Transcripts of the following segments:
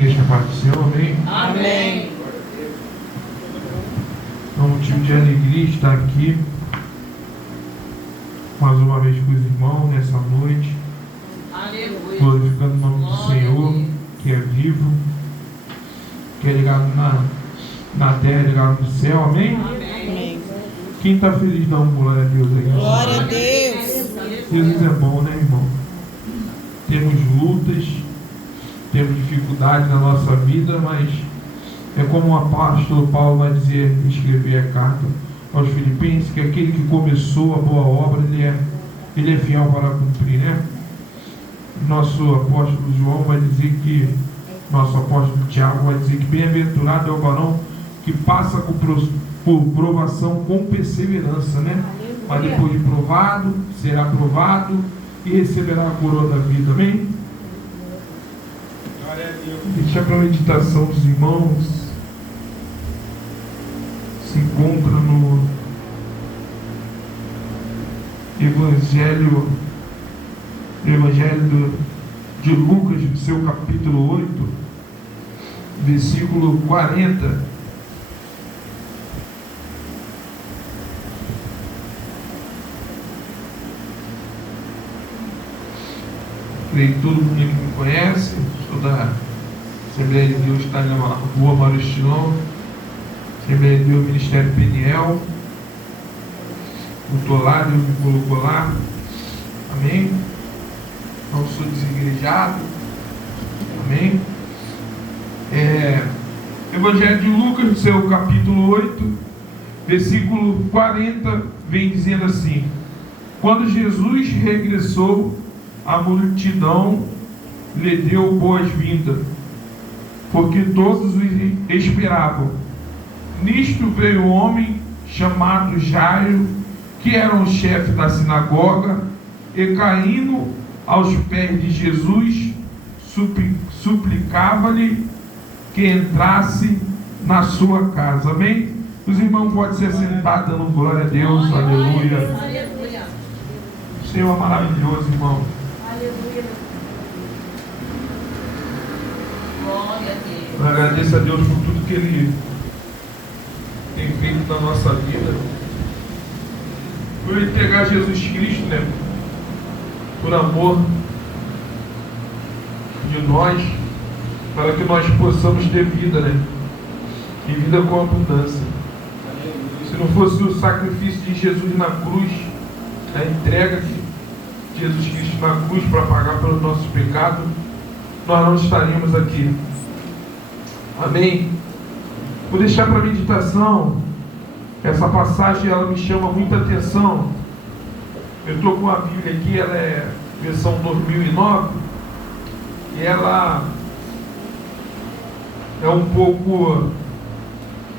Deixa a paz do Senhor, amém? Amém. É um motivo de alegria estar aqui mais uma vez com os irmãos nessa noite, Aleluia. glorificando o nome do Glória Senhor, a Deus. que é vivo, que é ligado na terra, ligado no céu, amém? Amém. Quem está feliz, dá um glória a Deus aí. Glória a Deus. Jesus é bom, né, irmão? Temos lutas, temos dificuldades na nossa vida, mas é como o apóstolo Paulo vai dizer, escrever a carta aos Filipenses, que aquele que começou a boa obra, ele é fiel para cumprir, né? Nosso apóstolo João vai dizer que, nosso apóstolo Tiago vai dizer que bem-aventurado é o varão que passa por provação com perseverança, né? Mas depois de provado, será provado e receberá a coroa da vida, amém? Deixa para a meditação dos irmãos. Se encontra no Evangelho de Lucas, no seu capítulo 8, versículo 40. Creio que todo mundo que me conhece, sou da Assembleia de Deus, está na Rua Maristão, Assembleia de Deus, Ministério Peniel. Eu estou lá, Deus me colocou lá, amém? Não sou desigrejado, amém? Evangelho de Lucas, no seu capítulo 8, versículo 40, vem dizendo assim: quando Jesus regressou, a multidão lhe deu boas-vindas, porque todos os esperavam. Nisto veio um homem chamado Jairo, que era o chefe da sinagoga, e caindo aos pés de Jesus, suplicava-lhe que entrasse na sua casa. Amém? Os irmãos podem se assentar dando glória a Deus. Aleluia. Aleluia. O Senhor é maravilhoso, irmão. Aleluia. Glória a Deus. Eu agradeço a Deus por tudo que Ele tem feito na nossa vida. Por Ele entregar Jesus Cristo, né? Por amor de nós, para que nós possamos ter vida, né? E vida com abundância. Se não fosse o sacrifício de Jesus na cruz, a entrega de Jesus Cristo na cruz para pagar pelos nossos pecados, nós não estaríamos aqui. Amém? Vou deixar para meditação. Essa passagem, ela me chama muita atenção. Eu estou com a Bíblia aqui, ela é versão 2009, e ela é um pouco,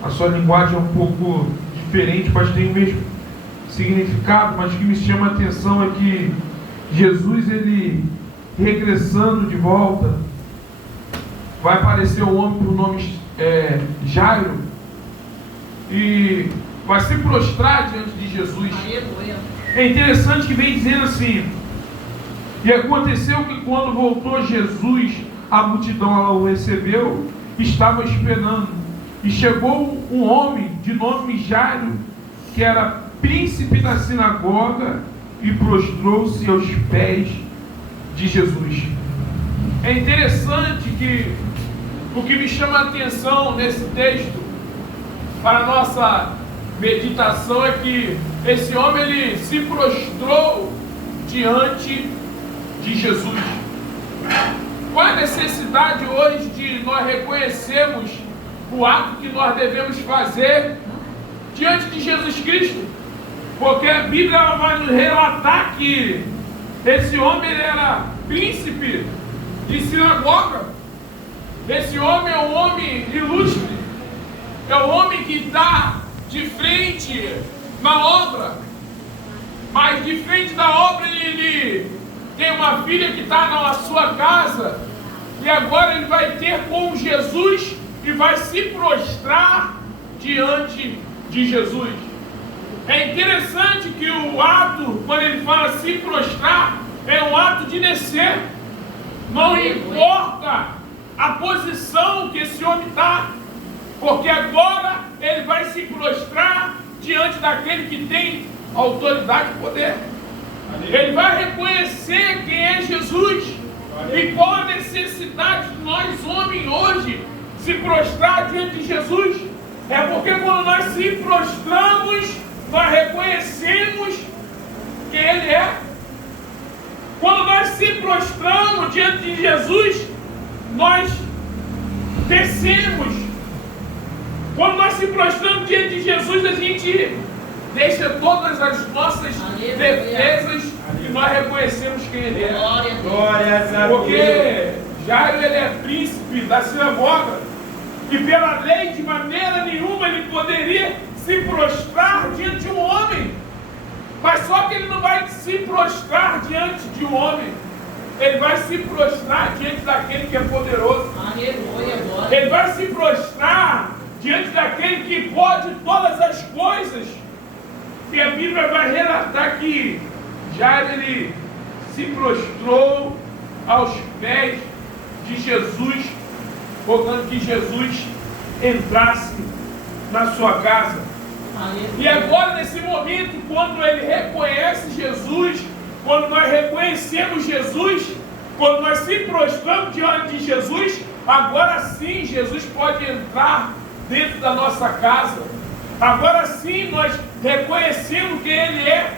a sua linguagem é um pouco diferente, mas tem o mesmo significado. Mas o que me chama a atenção é que Jesus, ele regressando de volta, vai aparecer um homem por nome Jairo, e vai se prostrar diante de Jesus. Aleluia. É interessante que vem dizendo assim: e aconteceu que quando voltou Jesus, a multidão ela o recebeu, estava esperando, e chegou um homem de nome Jairo, que era príncipe da sinagoga, e prostrou-se aos pés de Jesus. É interessante que o que me chama a atenção nesse texto, para a nossa meditação, é que esse homem, ele se prostrou diante de Jesus. Qual a necessidade hoje de nós reconhecermos o ato que nós devemos fazer diante de Jesus Cristo? Porque a Bíblia ela vai nos relatar que esse homem ele era príncipe de sinagoga. Esse homem é um homem ilustre, é um homem que está de frente na obra, mas de frente da obra ele tem uma filha que está na sua casa, e agora ele vai ter com Jesus e vai se prostrar diante de Jesus. É interessante que o ato, quando ele fala se prostrar, é um ato de descer. Não importa a posição que esse homem está, porque agora ele vai se prostrar diante daquele que tem autoridade e poder. Ele vai reconhecer quem é Jesus. E qual a necessidade de nós, homens, hoje, se prostrar diante de Jesus? É porque quando nós se prostramos, nós reconhecemos quem Ele é. Quando nós se prostramos diante de Jesus, nós descemos. Quando nós se prostramos diante de Jesus, a gente deixa todas as nossas defesas e nós reconhecemos quem Ele é. Glórias a Deus. Porque Jairo, ele é príncipe da sinagoga, e pela lei de maneira nenhuma ele poderia se prostrar diante de um homem. Mas só que ele não vai se prostrar diante de um homem, ele vai se prostrar diante daquele que é poderoso. Ele vai se prostrar diante daquele que pode todas as coisas. E a Bíblia vai relatar que Jairo, ele se prostrou aos pés de Jesus, rogando que Jesus entrasse na sua casa. E agora, nesse momento, quando ele reconhece Jesus, quando nós reconhecemos Jesus, quando nós se prostramos diante de Jesus, agora sim Jesus pode entrar dentro da nossa casa. Agora sim nós reconhecemos quem Ele é.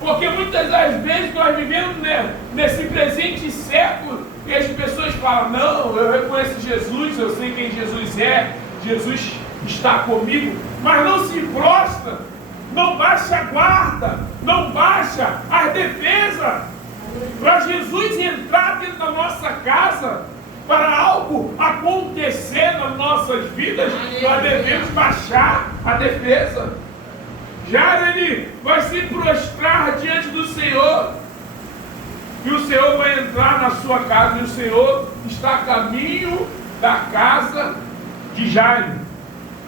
Porque muitas das vezes nós vivemos, né, nesse presente século e as pessoas falam: não, eu reconheço Jesus, eu sei quem Jesus é, Jesus está comigo, mas não se prostra, não baixa a guarda, não baixa as defesas. Para Jesus entrar dentro da nossa casa, para algo acontecer nas nossas vidas, nós devemos baixar a defesa. Jairo, ele vai se prostrar diante do Senhor, e o Senhor vai entrar na sua casa, e o Senhor está a caminho da casa de Jairo.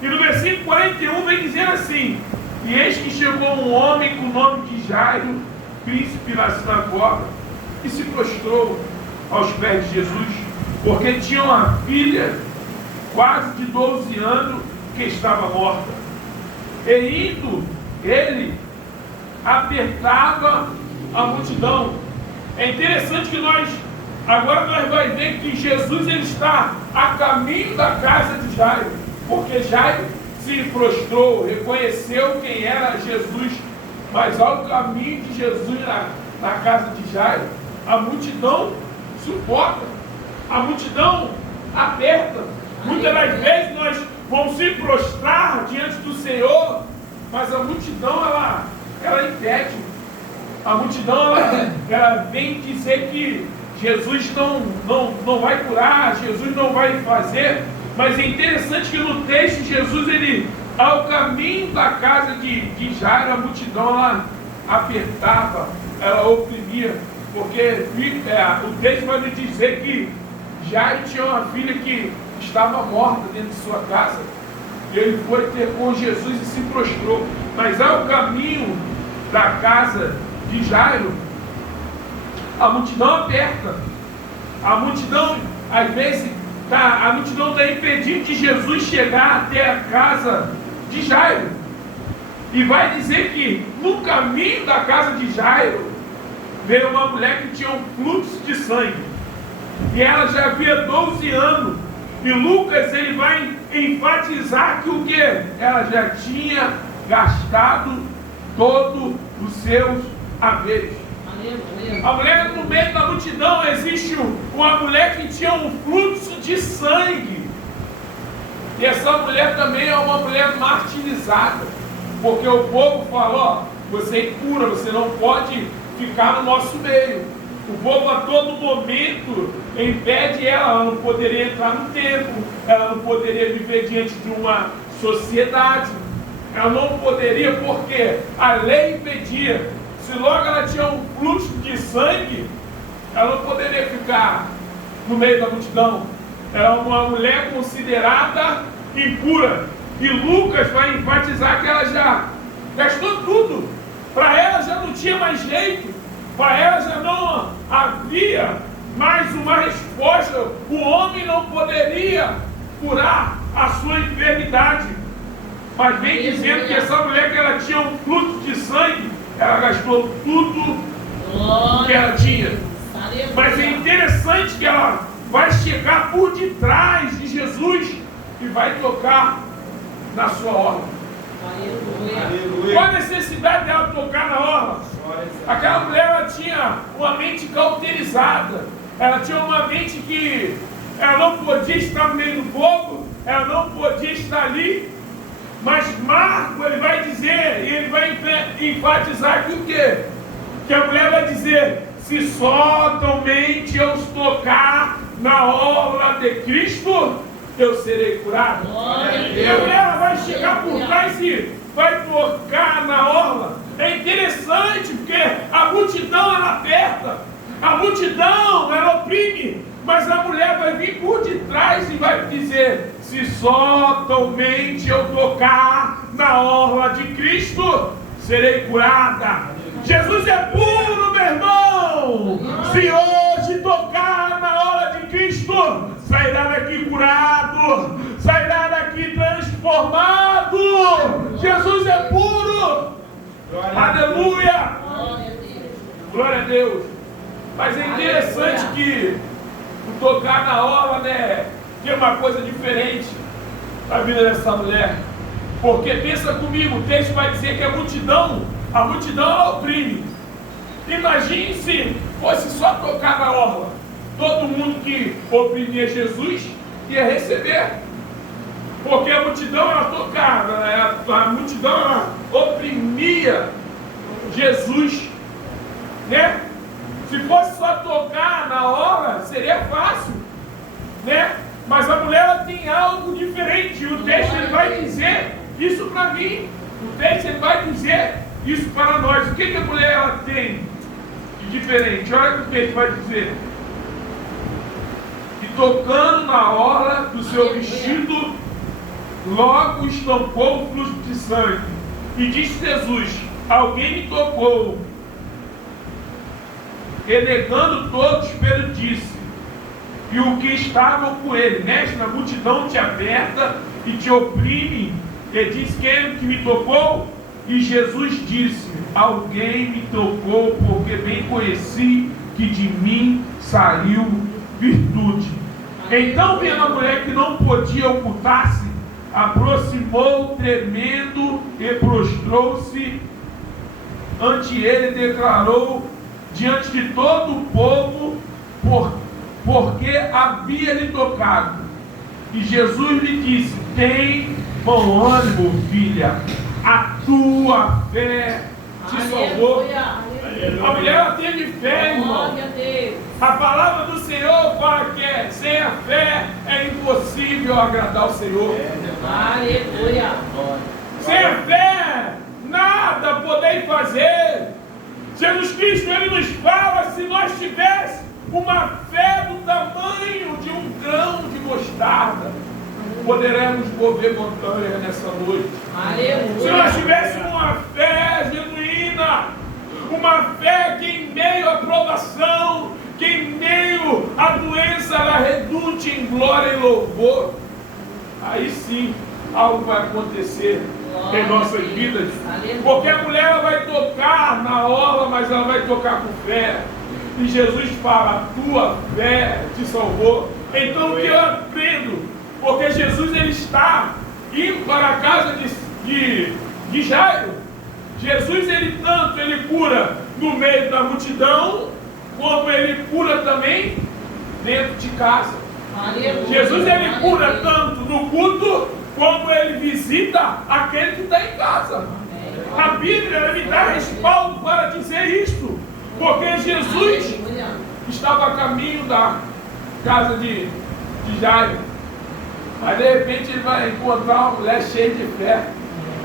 E no versículo 41 vem dizendo assim: e eis que chegou um homem com o nome de Jairo, príncipe da sinagoga, e se prostrou aos pés de Jesus, porque tinha uma filha quase de 12 anos que estava morta. E indo, ele apertava a multidão. É interessante que agora nós vamos ver que Jesus, ele está a caminho da casa de Jairo, porque Jairo se prostrou, reconheceu quem era Jesus, mas ao caminho de Jesus na casa de Jairo, a multidão sufoca, a multidão aperta. Muitas das vezes nós vamos se prostrar diante do Senhor, mas a multidão ela impede. A multidão ela vem dizer que Jesus não vai curar, Jesus não vai fazer. Mas é interessante que no texto Jesus, ele, ao caminho da casa de Jairo, a multidão ela apertava, ela oprimia, porque o texto vai nos dizer que Jairo tinha uma filha que estava morta dentro de sua casa, e ele foi ter com Jesus e se prostrou. Mas ao caminho da casa de Jairo, a multidão aperta, a multidão às vezes a multidão está impedindo de Jesus chegar até a casa de Jairo. E vai dizer que no caminho da casa de Jairo veio uma mulher que tinha um fluxo de sangue, e ela já havia 12 anos. E Lucas, ele vai enfatizar que o que? Ela já tinha gastado todos os seus haveres. A mulher, no meio da multidão, existe uma mulher que tinha um fluxo de sangue. E essa mulher também é uma mulher martirizada, porque o povo fala: ó, você é impura, você não pode ficar no nosso meio. O povo a todo momento impede ela não poderia entrar no templo, ela não poderia viver diante de uma sociedade, ela não poderia, porque a lei impedia. Se logo ela tinha um fluxo de sangue, ela não poderia ficar no meio da multidão. Era uma mulher considerada impura. E Lucas vai enfatizar que ela já gastou tudo. Para ela já não tinha mais jeito. Para ela já não havia mais uma resposta. O homem não poderia curar a sua enfermidade. Mas vem dizendo que essa mulher, que ela tinha um fluxo de sangue, ela gastou tudo que ela tinha. Mas é interessante que ela vai chegar por detrás de Jesus e vai tocar na sua orla. Qual a necessidade dela tocar na orla? Aquela mulher, ela tinha uma mente cauterizada. Ela tinha uma mente que ela não podia estar no meio do fogo, ela não podia estar ali. Mas Marco, ele vai dizer, e ele vai enfatizar aqui o quê? Que a mulher vai dizer: se só somente eu tocar na orla de Cristo, eu serei curado. E a mulher vai chegar por trás e vai tocar na orla. É interessante, porque a multidão ela aperta, a multidão ela oprime, mas a mulher vai vir por detrás e vai dizer: se só somente eu tocar na orla de Cristo, serei curada. Jesus é puro, meu irmão. Se hoje tocar na orla de Cristo, sairá daqui curado, sairá daqui transformado. Jesus é puro. Aleluia. Glória a Deus. Mas é interessante que o tocar na orla, né, que é uma coisa diferente na vida dessa mulher. Porque pensa comigo, o texto vai dizer que a multidão ela oprime. Imagine se fosse só tocar na orla. Todo mundo que oprimia Jesus ia receber. Porque a multidão ela tocava, a multidão ela oprimia Jesus, né? Se fosse só tocar na orla, seria fácil, né? Mas a mulher ela tem algo diferente. E o texto ele vai dizer isso para mim. O texto ele vai dizer isso para nós. O que a mulher ela tem de diferente? Olha o que o texto vai dizer. E tocando na orla do seu vestido, logo estampou o fluxo de sangue. E disse Jesus: alguém me tocou. E negando todos, Pedro disse: e o que estavam com ele, mestre, a multidão te aperta e te oprime. E diz: quem é que me tocou? E Jesus disse: alguém me tocou, porque bem conheci que de mim saiu virtude. Então, vendo a mulher que não podia ocultar-se, aproximou tremendo e prostrou-se ante ele e declarou diante de todo o povo porque havia lhe tocado. E Jesus lhe disse: tem bom ânimo, filha, a tua fé te salvou. A mulher ela teve fé, irmão. A palavra do Senhor fala que sem a fé é impossível agradar o Senhor. Aleluia. Sem a fé, nada podeis fazer. Jesus Cristo, ele nos fala: se nós tivéssemos uma fé do tamanho de um grão de mostarda, poderemos mover montanhas nessa noite. Aleluia. Se nós tivéssemos uma fé genuína, uma fé que em meio à provação, que em meio à doença, ela redute em glória e louvor, aí sim algo vai acontecer em nossas vidas. Porque a mulher ela vai tocar na orla, mas ela vai tocar com fé. E Jesus fala: a tua fé te salvou. Então o que eu aprendo? Porque Jesus ele está indo para a casa de Jairo. Jesus ele tanto ele cura no meio da multidão, como ele cura também dentro de casa. Aleluia. Jesus ele cura tanto no culto, como ele visita aquele que está em casa. A Bíblia ela me dá respaldo para dizer isto, porque Jesus estava a caminho da casa de Jairo, mas de repente ele vai encontrar uma mulher cheia de fé.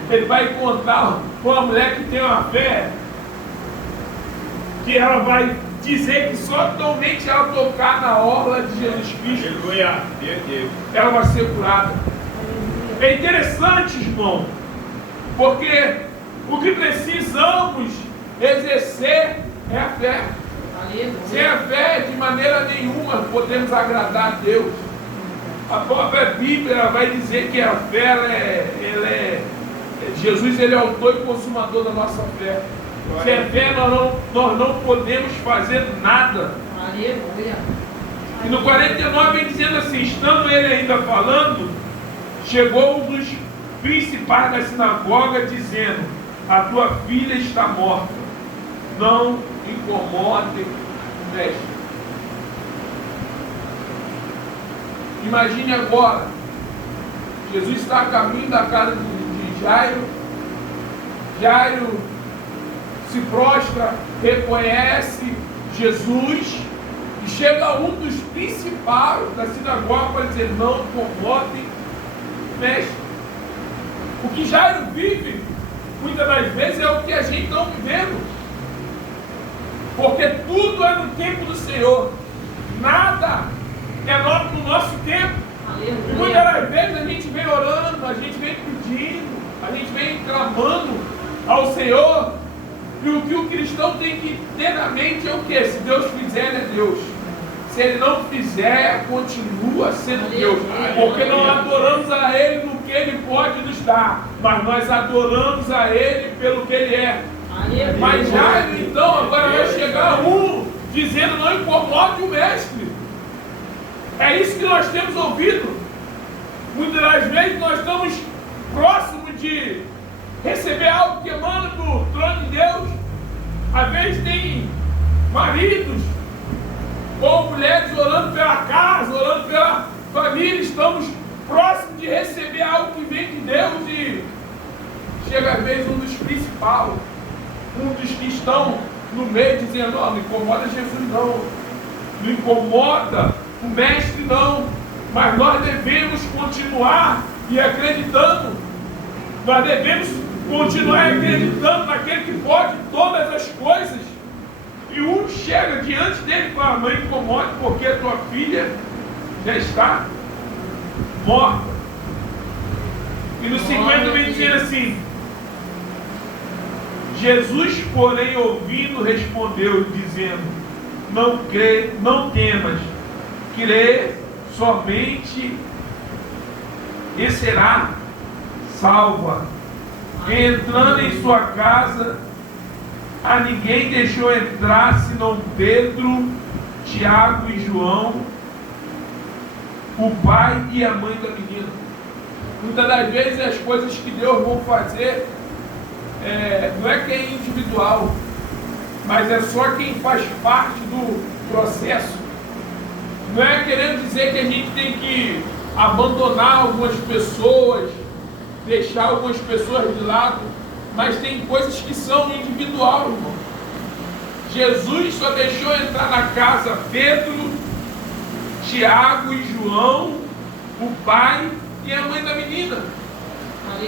Ele vai encontrar uma mulher que tem uma fé que ela vai dizer que só somente ela tocar na orla de Jesus Cristo, Aleluia. ela vai ser curada. É interessante, irmão, porque o que precisamos exercer é a fé. Sem a fé, de maneira nenhuma, podemos agradar a Deus. A própria Bíblia vai dizer que a fé, Jesus ele é o autor e consumador da nossa fé. Sem a fé, nós não podemos fazer nada. Aleluia. E no 49 vem dizendo assim, estando ele ainda falando, chegou um dos principais da sinagoga dizendo, a tua filha está morta, não incomode o mestre. Imagine agora, Jesus está a caminho da casa de Jairo, Jairo se prostra, reconhece Jesus, e chega um dos principais da sinagoga para dizer, não incomodem o mestre. O que Jairo vive, muitas das vezes, é o que a gente não vivemos. Porque tudo é no tempo do Senhor. Nada é no nosso tempo. E muitas das vezes a gente vem orando, a gente vem pedindo, a gente vem clamando ao Senhor. E o que o cristão tem que ter na mente é o que? Se Deus fizer, ele é Deus. Se ele não fizer, continua sendo Deus. Porque não adoramos a Ele no que Ele pode nos dar, mas nós adoramos a Ele pelo que Ele é. Mas Jairo, então, agora vai chegar um dizendo, não incomode o mestre. É isso que nós temos ouvido. Muitas das vezes nós estamos próximos de receber algo que emana do trono de Deus. Às vezes tem maridos ou mulheres orando pela casa, orando pela família, estamos próximos de receber algo que vem de Deus e chega às vezes um dos principais, um dos que estão no meio dizendo, não incomoda Jesus não incomoda o mestre não, mas nós devemos continuar e acreditando, nós devemos continuar acreditando naquele que pode todas as coisas. E um chega diante dele e fala, não incomode, porque a tua filha já está morta. E no 50 vem dizer assim, Jesus, porém, ouvindo, respondeu, dizendo, não temas, crê somente e será salva. E entrando em sua casa, a ninguém deixou entrar, senão Pedro, Tiago e João, o pai e a mãe da menina. Muitas das vezes as coisas que Deus vai fazer, não é quem é individual, mas é só quem faz parte do processo. Não é querendo dizer que a gente tem que abandonar algumas pessoas, deixar algumas pessoas de lado, mas tem coisas que são individual, irmão. Jesus só deixou entrar na casa Pedro, Tiago e João, o pai e a mãe da menina.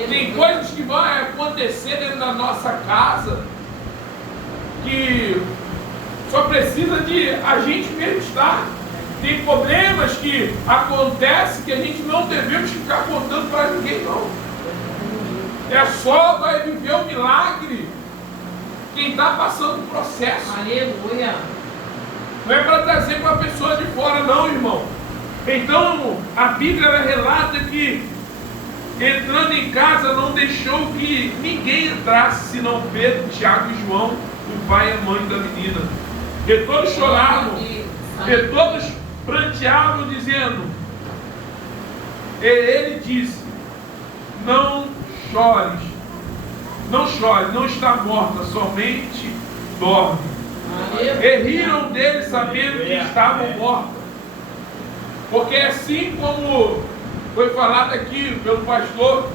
Tem coisas que vão acontecer dentro da nossa casa que só precisa de a gente mesmo estar. Tem problemas que acontecem que a gente não devemos ficar contando para ninguém, não. É só vai viver o milagre quem está passando o processo. Aleluia. Não é para trazer para a pessoa de fora, não, irmão. Então, a Bíblia relata que, entrando em casa, não deixou que ninguém entrasse, senão Pedro, Tiago e João, o pai e a mãe da menina. E todos choravam, e todos pranteavam, dizendo, e ele disse, não chores, não está morta, somente dorme. E riram dele, sabendo que estavam mortas. Porque assim como foi falado aqui pelo pastor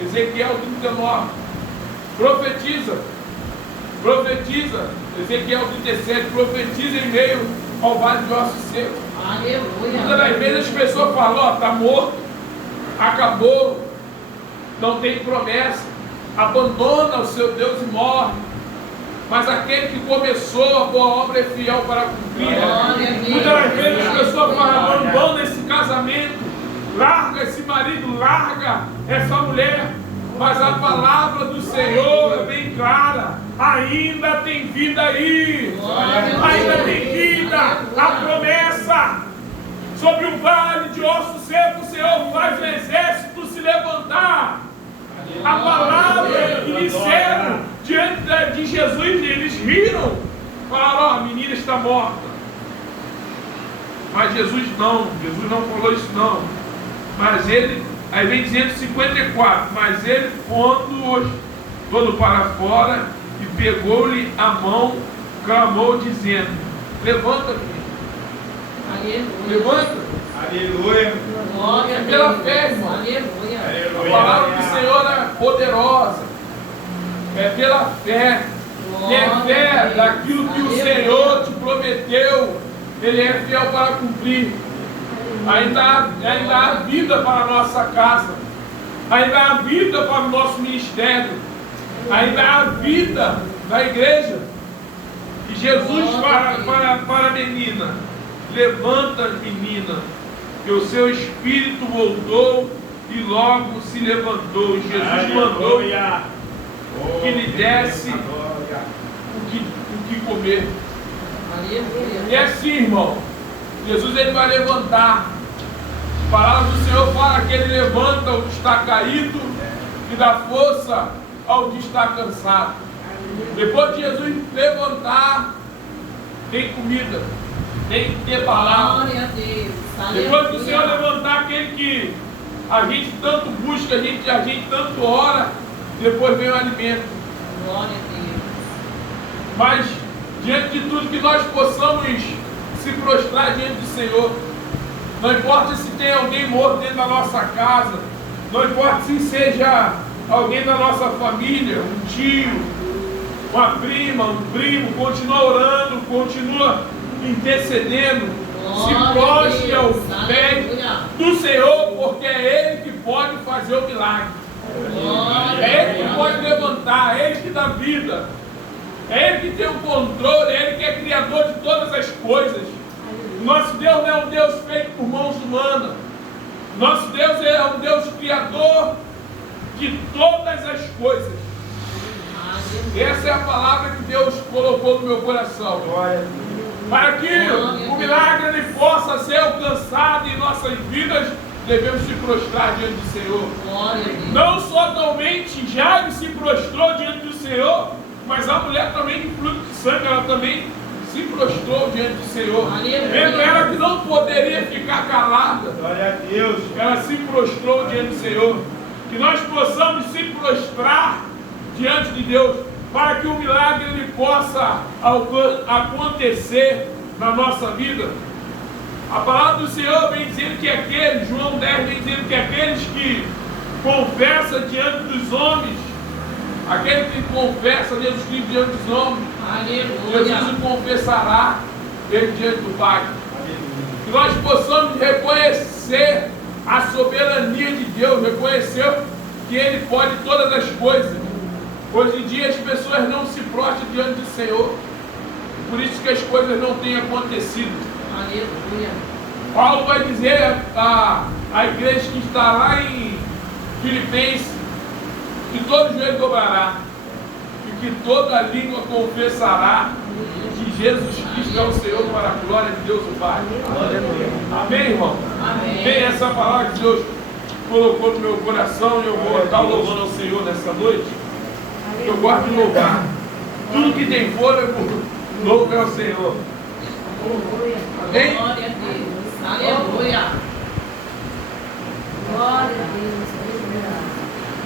Ezequiel 39, profetiza, Ezequiel 37, profetiza em meio ao vale de ossos secos. Muitas das vezes as pessoas falam, está morto, acabou, não tem promessa, abandona o seu Deus e morre. Mas aquele que começou a boa obra é fiel para cumprir. Muitas das vezes as pessoas falam, abandona esse casamento, larga esse marido, larga essa mulher. Mas a palavra do Senhor é bem clara. ainda tem vida aí. Ainda tem vida. A promessa sobre um vale de ossos secos, o Senhor faz o exército se levantar. A palavra que disseram diante de Jesus, eles riram. Falaram, ó, a menina está morta. Mas Jesus não falou isso não. Mas ele, aí vem dizendo 54, mas ele pondo para fora e pegou-lhe a mão, clamou dizendo, levanta, filho. Levanta. Aleluia. É pela fé, irmão. A palavra do Senhor é poderosa. É pela fé. Ter fé daquilo que o Senhor te prometeu. Ele é fiel para cumprir. Ainda há vida para a nossa casa. Ainda há vida para o nosso ministério. Ainda há vida na igreja. E Jesus para a menina, levanta, menina, que o seu espírito voltou e logo se levantou. Jesus mandou que lhe desse o que comer. E assim, irmão, Jesus ele vai levantar. A palavra do Senhor fala que ele levanta o que está caído e dá força ao que está cansado. Depois de Jesus levantar, tem comida, tem que ter palavra. Depois do Senhor levantar aquele que a gente tanto busca, a gente tanto ora, depois vem o alimento. Glória a Deus. Mas diante de tudo, que nós possamos se prostrar diante do Senhor. Não importa se tem alguém morto dentro da nossa casa, não importa se seja alguém da nossa família, um tio, uma prima, um primo, continua orando, continua intercedendo, se prostre aos pés do Senhor, porque é Ele que pode fazer o milagre. É Ele que pode levantar, é Ele que dá vida. É Ele que tem o controle, é Ele que é criador de todas as coisas. Nosso Deus não é um Deus feito por mãos humanas. Nosso Deus é um Deus criador de todas as coisas. Essa é a palavra que Deus colocou no meu coração. Para que o milagre ele possa ser alcançado em nossas vidas, devemos se prostrar diante do Senhor. Não somente Jairo se prostrou diante do Senhor, mas a mulher também de fluxo de sangue, ela também se prostrou diante do Senhor. Vendo ela que não poderia ficar calada, Glória a Deus. ela se prostrou diante do Senhor. Que nós possamos se prostrar diante de Deus, para que o milagre ele possa acontecer na nossa vida. A palavra do Senhor vem dizendo que aqueles, João 10 vem dizendo que aqueles que confessam diante dos homens, aquele que confessa Jesus Cristo diante dos homens, Jesus o confessará ele diante do Pai. Que nós possamos reconhecer a soberania de Deus, reconhecer que Ele pode todas as coisas. Hoje em dia as pessoas não se prostram diante do Senhor, por isso que as coisas não têm acontecido. Paulo vai dizer à igreja que está lá em Filipenses que todo joelho dobrará e que toda língua confessará que Jesus Cristo é o Senhor, para a glória de Deus o Pai. Amém, irmão? Amém. Bem, essa palavra que Deus colocou no meu coração, e eu vou estar louvando ao Senhor nessa noite. Eu gosto de louvar. Tudo que tem fôlego, louvo ao Senhor. Amém? Glória a Deus. Aleluia. Glória a Deus.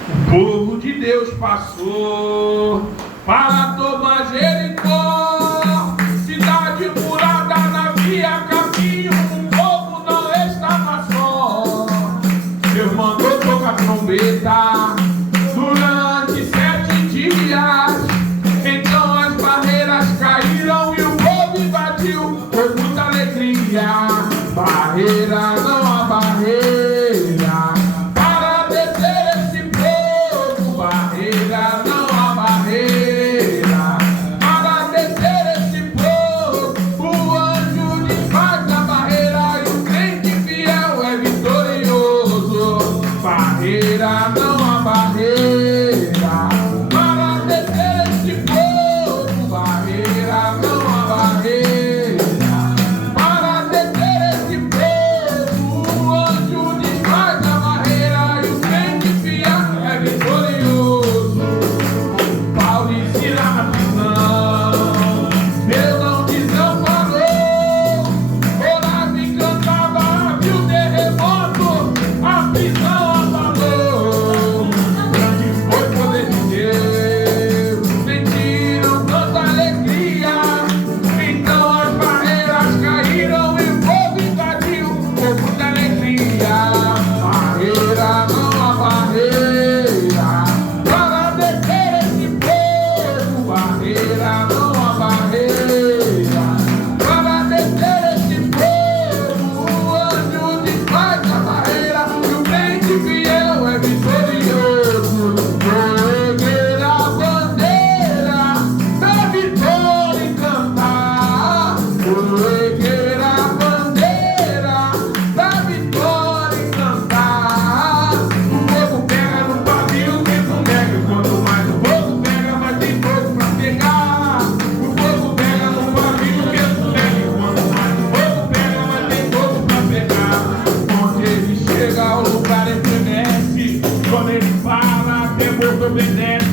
O povo de Deus passou para tomar Jericó, cidade murada na via caminho, o povo não estava só. Deus mandou tocar trombeta durante 7 dias, então as barreiras caíram e o povo invadiu com muita alegria. Barreira não há barreira para descer esse povo, barreira não há barreira para descer esse povo. O anjo desfaz a barreira e o crente fiel é vitorioso. Barreira não há barreira para descer esse povo. chega ao lugar estremece. Quando ele fala, até morto obedece.